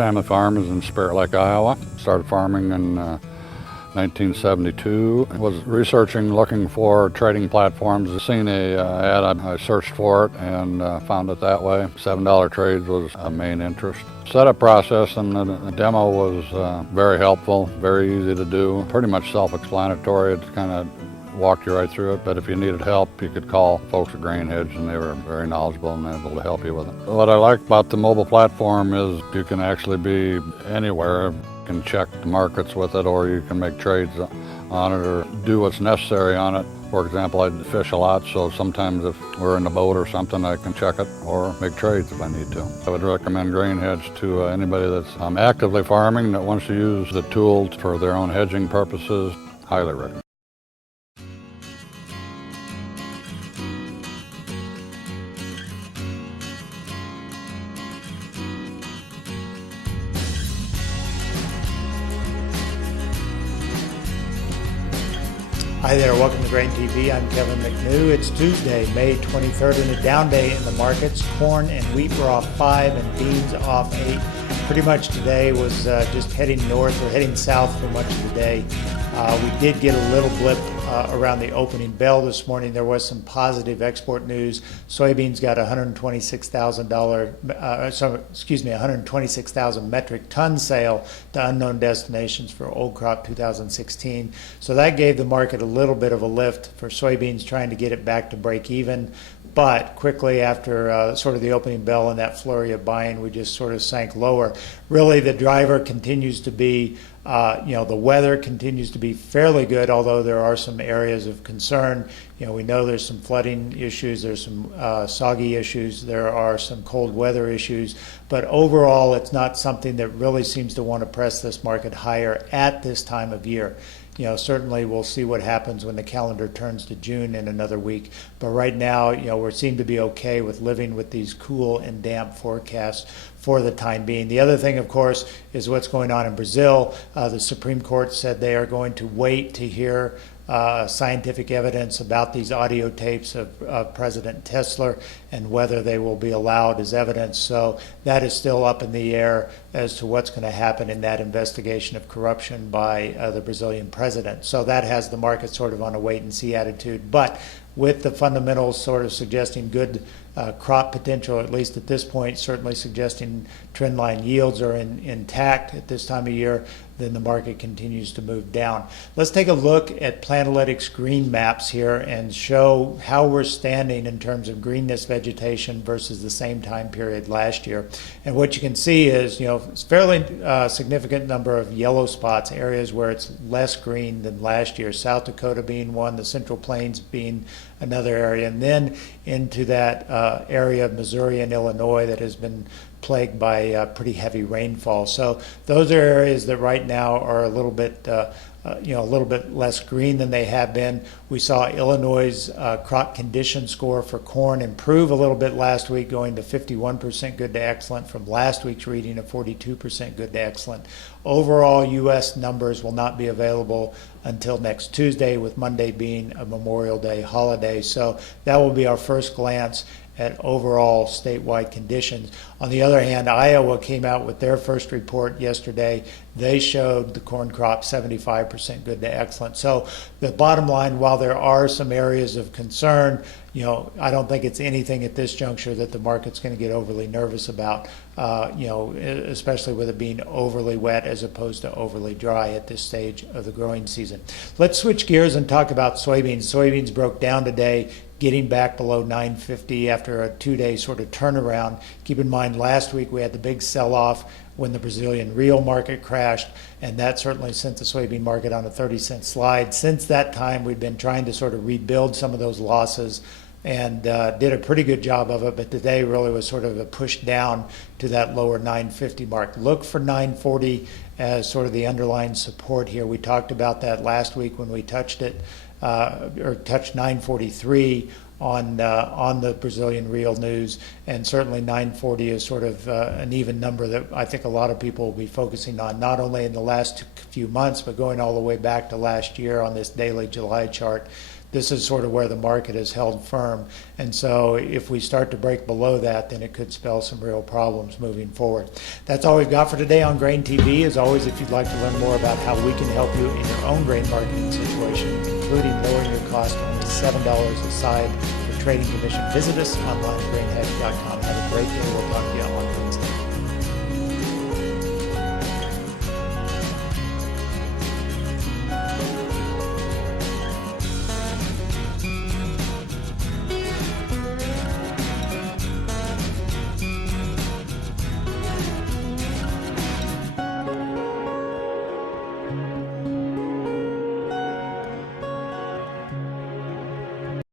family farm is in Spirit Lake, Iowa. Started farming in 1972. I was researching, looking for trading platforms. Seen a ad, I searched for it and found it that way. $7 trades was a main interest. Setup process and the demo was very helpful, very easy to do, pretty much self-explanatory. It's kind of walked you right through it, but if you needed help, you could call folks at Grain Hedge and they were very knowledgeable and able to help you with it. What I like about the mobile platform is you can actually be anywhere. You can check the markets with it, or you can make trades on it or do what's necessary on it. For example, I fish a lot, so sometimes if we're in a boat or something, I can check it or make trades if I need to. I would recommend Grain Hedge to anybody that's actively farming that wants to use the tool for their own hedging purposes. Highly recommend. Hi there, welcome to Grain TV. I'm Kevin McNew. It's Tuesday, May 23rd, and a down day in the markets. Corn and wheat were off 5 and beans off 8. Pretty much today was just heading north or heading south for much of the day. We did get a little blip around the opening bell this morning. There was some positive export news. Soybeans got 126,000 metric ton sale to unknown destinations for old crop 2016. So that gave the market a little bit of a lift for soybeans, trying to get it back to break even. But quickly after sort of the opening bell and that flurry of buying, we just sort of sank lower. Really, the driver continues to be, the weather continues to be fairly good, although there are some areas of concern. We know there's some flooding issues, there's some soggy issues, there are some cold weather issues, but overall it's not something that really seems to want to press this market higher at this time of year. Certainly we'll see what happens when the calendar turns to June in another week. But right now, we seem to be okay with living with these cool and damp forecasts for the time being. The other thing, of course, is what's going on in Brazil. The Supreme Court said they are going to wait to hear scientific evidence about these audio tapes of President Tesla and whether they will be allowed as evidence. So that is still up in the air as to what's going to happen in that investigation of corruption by the Brazilian president. So that has the market sort of on a wait and see attitude. But with the fundamentals sort of suggesting good crop potential, at least at this point, certainly suggesting trendline yields are intact at this time of year, then the market continues to move down. Let's take a look at Planalytics green maps here and show how we're standing in terms of greenness vegetation versus the same time period last year. And what you can see is, it's fairly significant number of yellow spots, areas where it's less green than last year. South Dakota being one, the Central Plains being another area, and then into that area of Missouri and Illinois that has been plagued by pretty heavy rainfall. So those are areas that right now are a little bit less green than they have been. We saw Illinois' crop condition score for corn improve a little bit last week, going to 51% good to excellent from last week's reading of 42% good to excellent. Overall, U.S. numbers will not be available until next Tuesday, with Monday being a Memorial Day holiday. So that will be our first glance at overall statewide conditions. On the other hand, Iowa came out with their first report yesterday. They showed the corn crop 75% good to excellent. So the bottom line, while there are some areas of concern, I don't think it's anything at this juncture that the market's going to get overly nervous about, especially with it being overly wet as opposed to overly dry at this stage of the growing season. Let's switch gears and talk about soybeans. Soybeans broke down today, getting back below 950 after a 2-day sort of turnaround. Keep in mind, last week we had the big sell-off when the Brazilian real market crashed, and that certainly sent the soybean market on a 30-cent slide. Since that time, we've been trying to sort of rebuild some of those losses and did a pretty good job of it, but today really was sort of a push down to that lower 950 mark. Look for 940 as sort of the underlying support here. We talked about that last week when we touched it, or touched 943 on the Brazilian real news, and certainly 940 is sort of an even number that I think a lot of people will be focusing on, not only in the last few months, but going all the way back to last year on this daily July chart. this is sort of where the market is held firm. And so if we start to break below that, then it could spell some real problems moving forward. That's all we've got for today on Grain TV. As always, if you'd like to learn more about how we can help you in your own grain marketing situation, including lowering your cost to only $7 aside for trading commission, visit us online at grainhead.com. Have a great day. We'll talk to you on